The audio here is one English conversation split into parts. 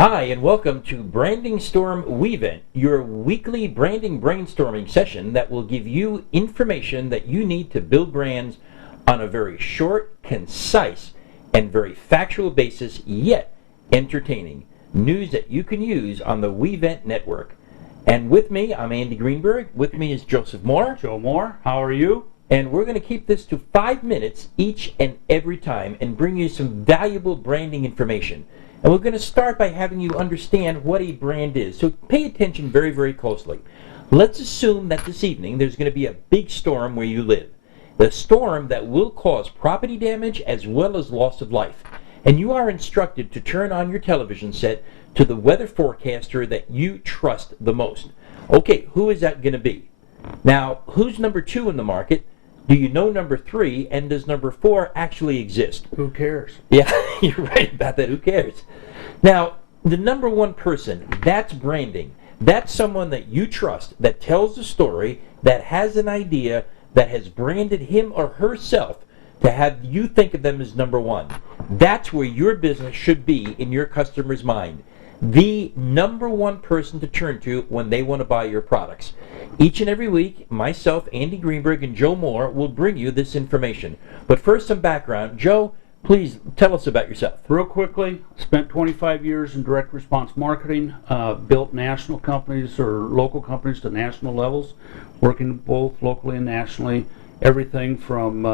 Hi, and welcome to Branding Storm Weavent, your weekly branding brainstorming session that will give you information that you need to build brands on a very short, concise, and very factual basis, yet entertaining. News that you can use on the Weavent network. And with me, I'm Andy Greenberg. With me is Joseph Moore. Joe Moore, how are you? And we're going to keep this to 5 minutes each and every time and bring you some valuable branding information. And we're going to start by having you understand what a brand is. So pay attention very, very closely. Let's assume that this evening there's going to be a big storm where you live. The storm that will cause property damage as well as loss of life. And you are instructed to turn on your television set to the weather forecaster that you trust the most. Okay, who is that going to be? Now, who's number 2 in the market? Do you know number 3, and does number 4 actually exist? Who cares? Yeah, you're right about that. Who cares? Now, the number 1 person, that's branding. That's someone that you trust, that tells a story, that has an idea, that has branded him or herself to have you think of them as number 1. That's where your business should be in your customer's mind. The number 1 person to turn to when they want to buy your products. Each and every week, myself, Andy Greenberg, and Joe Moore will bring you this information. But first, some background. Joe, please tell us about yourself. Real quickly, spent 25 years in direct response marketing, built national companies or local companies to national levels, working both locally and nationally, everything from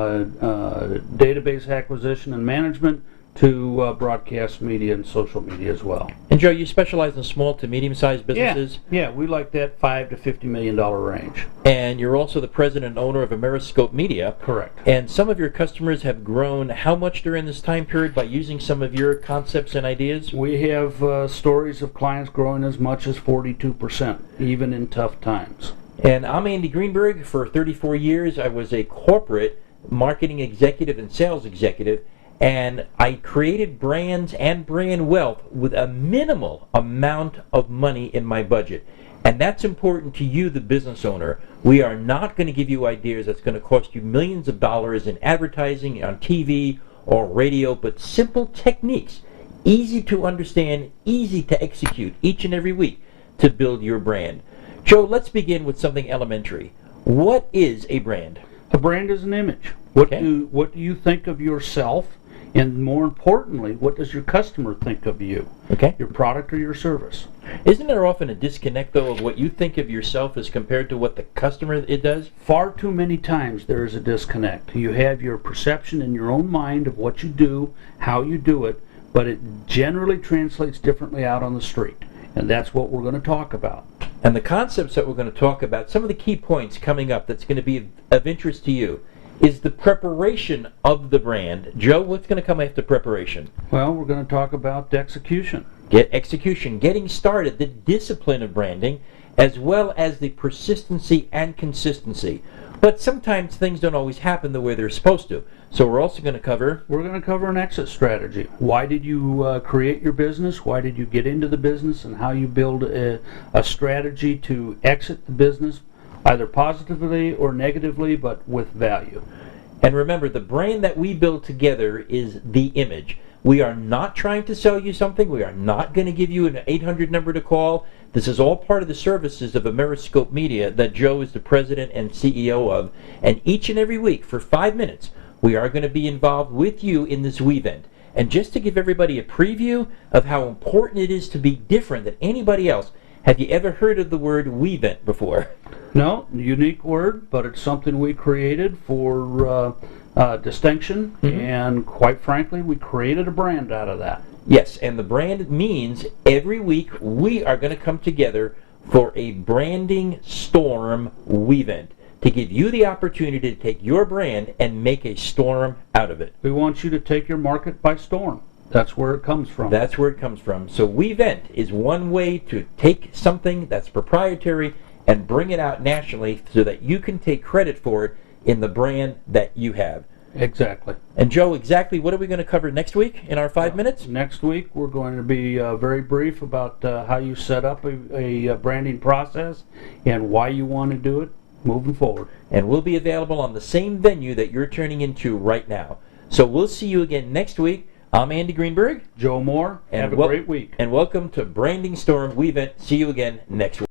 database acquisition and management to broadcast media and social media as well. And Joe, you specialize in small to medium-sized businesses? Yeah, we like that $5 to $50 million range. And you're also the president and owner of Ameriscope Media. Correct. And some of your customers have grown how much during this time period by using some of your concepts and ideas? We have stories of clients growing as much as 42%, even in tough times. And I'm Andy Greenberg. For 34 years, I was a corporate marketing executive and sales executive. And I created brands and brand wealth with a minimal amount of money in my budget. And that's important to you, the business owner. We are not going to give you ideas that's going to cost you millions of dollars in advertising on TV or radio, but simple techniques, easy to understand, easy to execute each and every week to build your brand. Joe, let's begin with something elementary. What is a brand? A brand is an image. What Okay. do you think of yourself? And more importantly, what does your customer think of you? Okay. Your product or your service? Isn't there often a disconnect, though, of what you think of yourself as compared to what the customer it does? Far too many times there is a disconnect. You have your perception in your own mind of what you do, how you do it, but it generally translates differently out on the street. And that's what we're going to talk about. And the concepts that we're going to talk about, some of the key points coming up that's going to be of interest to you, is the preparation of the brand. Joe, what's going to come after preparation? Well, we're going to talk about execution. Execution, getting started, the discipline of branding, as well as the persistency and consistency. But sometimes things don't always happen the way they're supposed to. So we're also going to cover... We're going to cover an exit strategy. Why did you create your business? Why did you get into the business? And how you build a strategy to exit the business, either positively or negatively, but with value. And remember, the brand that we build together is the image. We are not trying to sell you something. We are not going to give you an 800 number to call. This is all part of the services of Ameriscope Media that Joe is the president and CEO of. And each and every week for 5 minutes, we are going to be involved with you in this Weavent. And just to give everybody a preview of how important it is to be different than anybody else, have you ever heard of the word Weavent before? No, unique word, but it's something we created for distinction, and quite frankly, we created a brand out of that. Yes, and the brand means every week we are going to come together for a branding storm Weavent to give you the opportunity to take your brand and make a storm out of it. We want you to take your market by storm. That's where it comes from. That's where it comes from. So Weavent is one way to take something that's proprietary and bring it out nationally so that you can take credit for it in the brand that you have. Exactly. And Joe, exactly what are we going to cover next week in our 5 minutes? Next week we're going to be very brief about how you set up a branding process and why you want to do it moving forward. And we'll be available on the same venue that you're turning into right now. So we'll see you again next week I'm Andy Greenberg. Joe Moore. And Have a great week. And welcome to Branding Storm. We event. See you again next week.